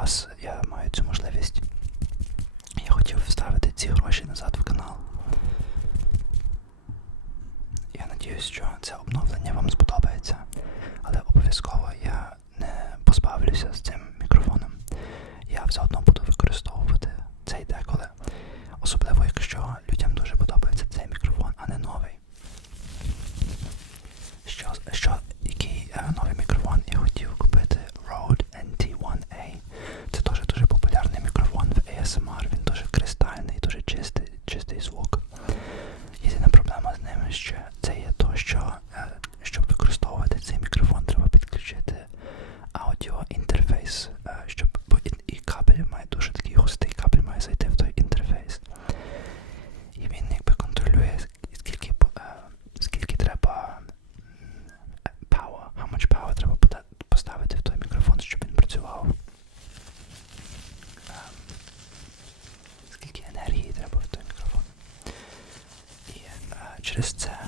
раз я маю цю можливість. Я хотів вставити ці гроші назад в канал. Я надіюсь, що це обновлення вам сподобається, але обов'язково я не позбавлюся з цим мікрофоном. Я все одно буду використовувати цей деколи, особливо якщо Wszyscy.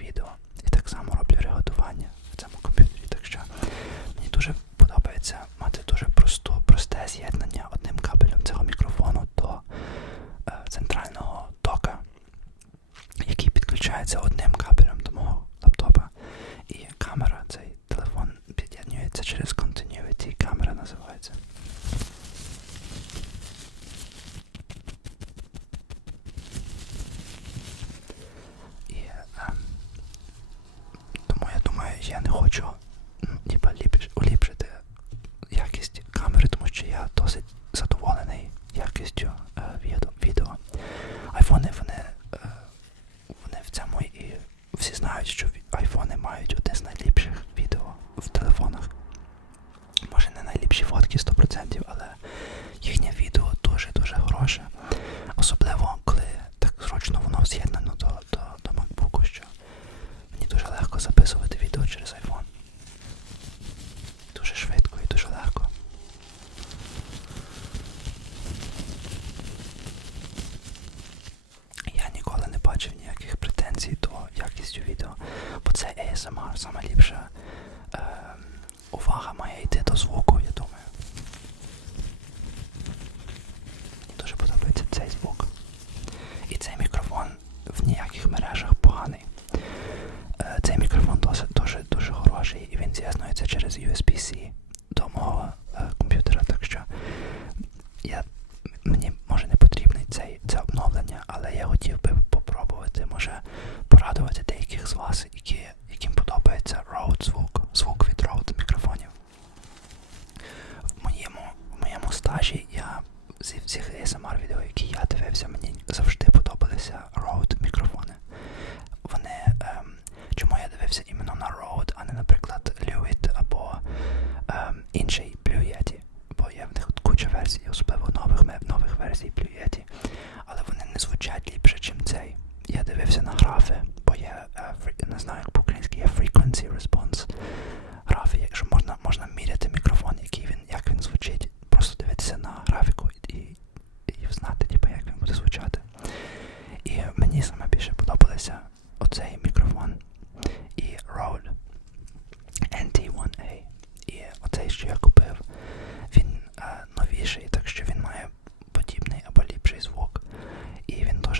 відео. І так само роблю реготування в цьому комп'ютері. Так що мені дуже подобається мати дуже просту, просте з'єднання одним кабелем цього мікрофону до е, центрального тока, який підключається одним кабелем. я не хочу ніби, ліпш, уліпшити якість камери, тому що я досить задоволений якістю е, відео. Айфони вони, е, вони в цьому і всі знають, що айфони мають одне з найліпших відео в телефонах. Може не найліпші фотки 100%, дуже швидко і дуже легко. Я ніколи не бачив ніяких претензій до якістю відео, бо це ASMR саме версії, особливо нових нових версій плюєті, але вони не звучать ліпше, ніж цей. Я дивився на графи, бо я е, не знаю, як...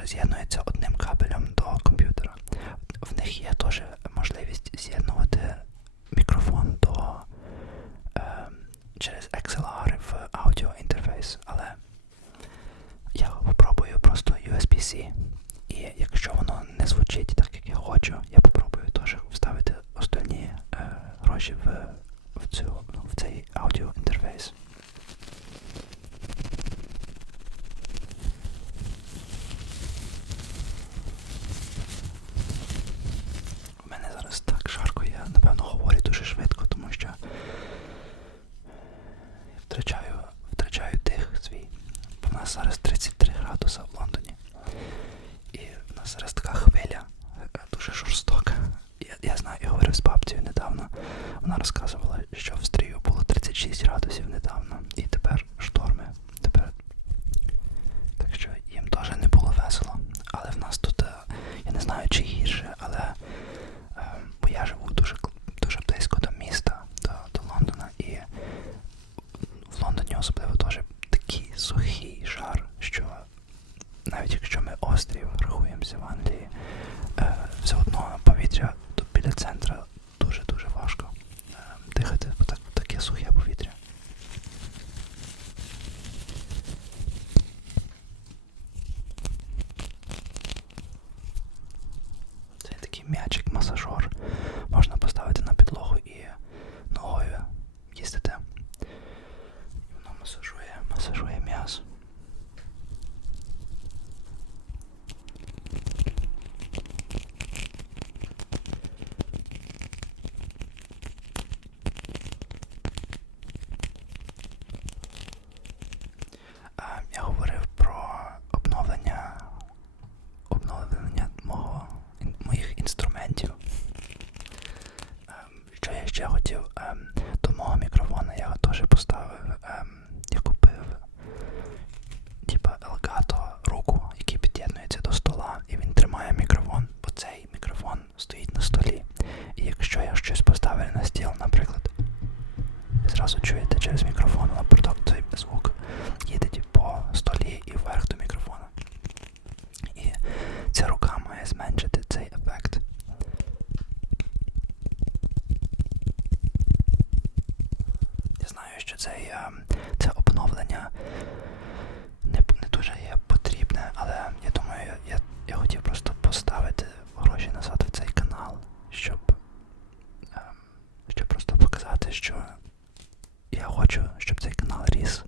з'єднується одним кабелем до комп'ютера. В них є теж можливість знаю чи гірше, але ем, бо я живу ще хотів ем, до мого мікрофона, я його теж поставив, ем, я купив типа Elgato руку, який під'єднується до стола, і він тримає мікрофон, бо цей мікрофон стоїть на столі. І якщо я щось поставлю на стіл, наприклад, зразу чуєте через мікрофон. що цей, ем, це обновлення не, не дуже є потрібне, але я думаю, я, я хотів просто поставити гроші назад в цей канал, щоб, ем, щоб просто показати, що я хочу, щоб цей канал ріс.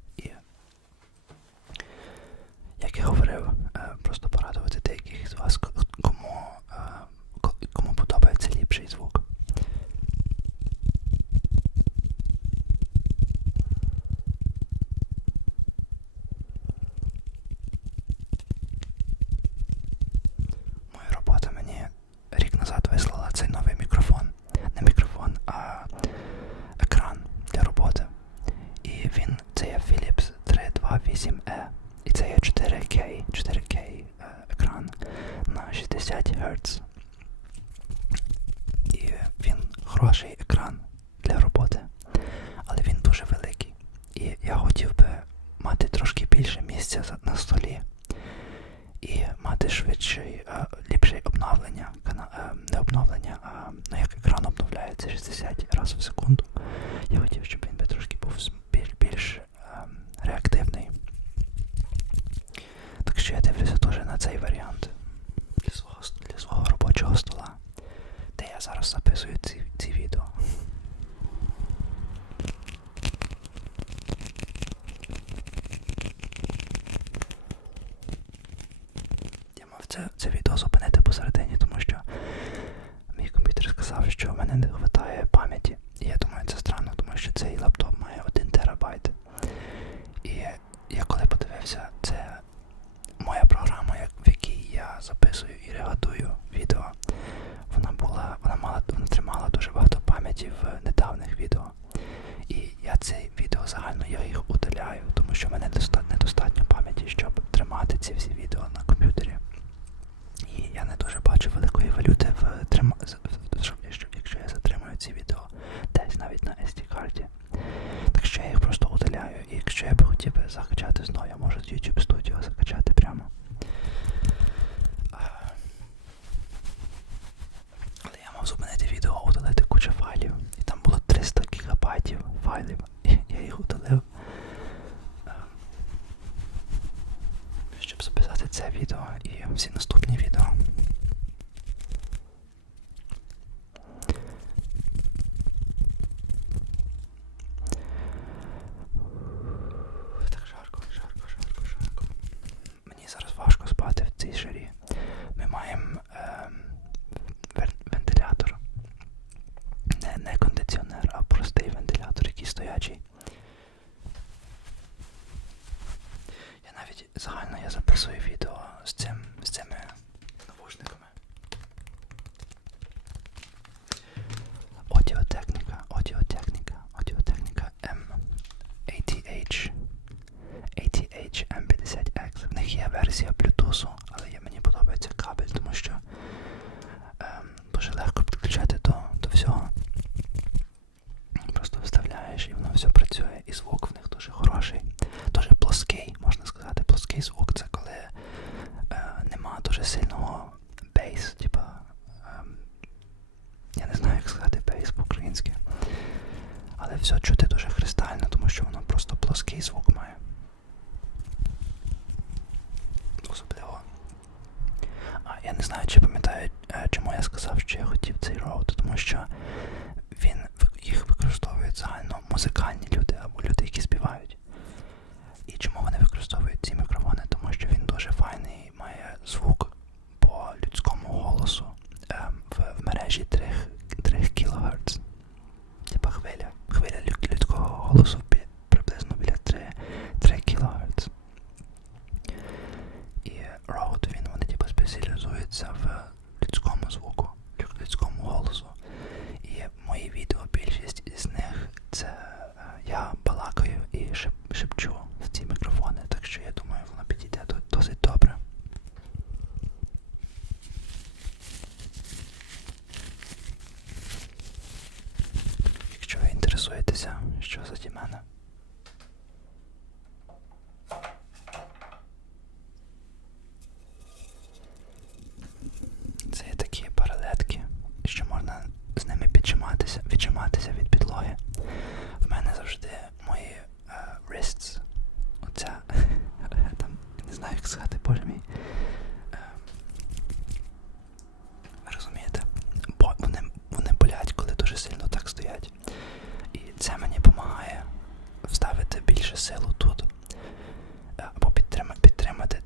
це, це відео зупинити посередині, тому що мій комп'ютер сказав, що в мене не вистачає пам'яті. І я думаю, це странно, тому що цей лаптоп має 1 терабайт. І я коли подивився, це моя програма, в якій я записую і регатую відео. Вона була, вона мала вона тримала дуже багато. все чути дуже христально, тому що воно просто плоский звук має. Особливо. А я не знаю, чи пам'ятаю, е, чому я сказав, що я хотів цей роут, тому що він їх використовують загально музикальні люди або люди, які ojos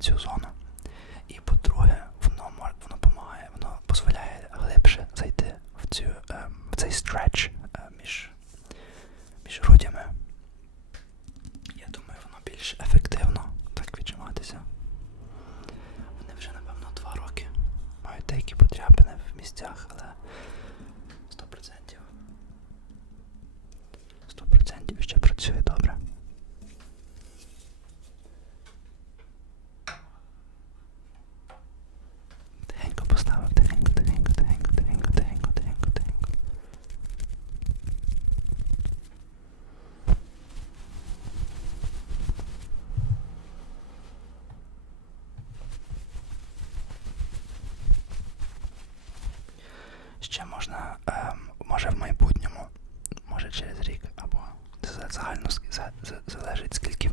söz on ще можна, е, може в майбутньому, може через рік або це загально залежить, скільки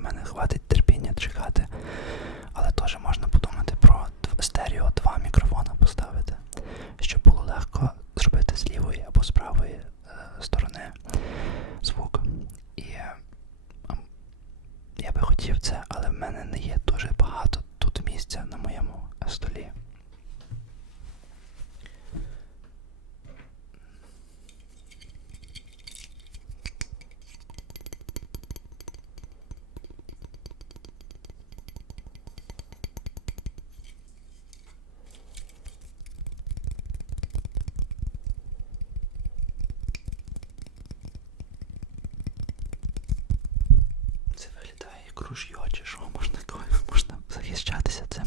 ружьо, чи що можна можна захищатися цим.